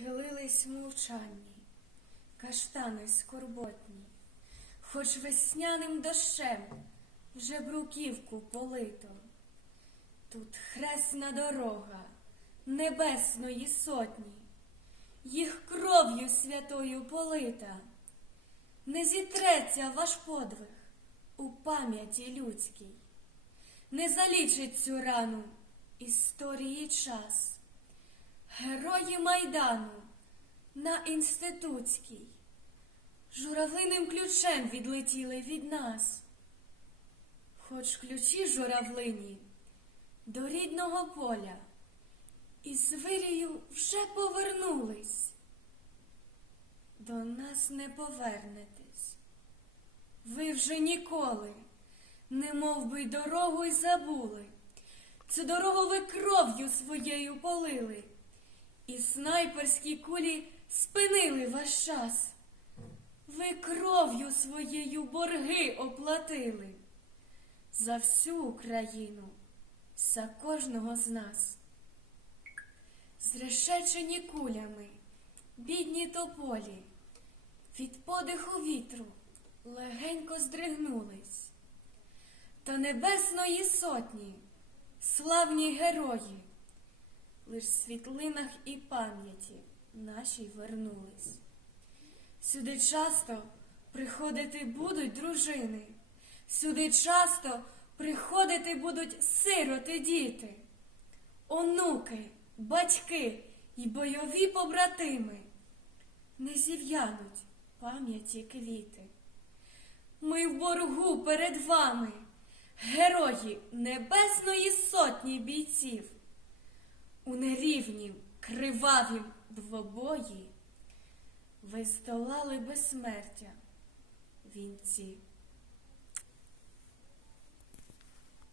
Хилились мовчанні, каштани скорботні, хоч весняним дощем вже бруківку полито. Тут хресна дорога небесної сотні, їх кров'ю святою полита. Не зітреться ваш подвиг у пам'яті людській, не залічить цю рану історії час. Герої Майдану на інститутській журавлиним ключем відлетіли від нас. Хоч ключі журавлині до рідного поля із вирію вже повернулись. До нас не повернетесь. Ви вже ніколи, не мов би дорогу й забули. Цю дорогу ви кров'ю своєю полили, і снайперські кулі спинили ваш час. Ви кров'ю своєю борги оплатили за всю Україну, за кожного з нас. Зрешечені кулями, бідні тополі, від подиху вітру легенько здригнулись. Та небесної сотні, славні герої, лиш в світлинах і пам'яті нашій вернулись. Сюди часто приходити будуть дружини, сюди часто приходити будуть сироти діти, онуки, батьки й бойові побратими. Не зів'януть пам'яті квіти. Ми в боргу перед вами, герої Небесної сотні бійців. У нерівнім, кривавім двобої ви здолали безсмертя, вінці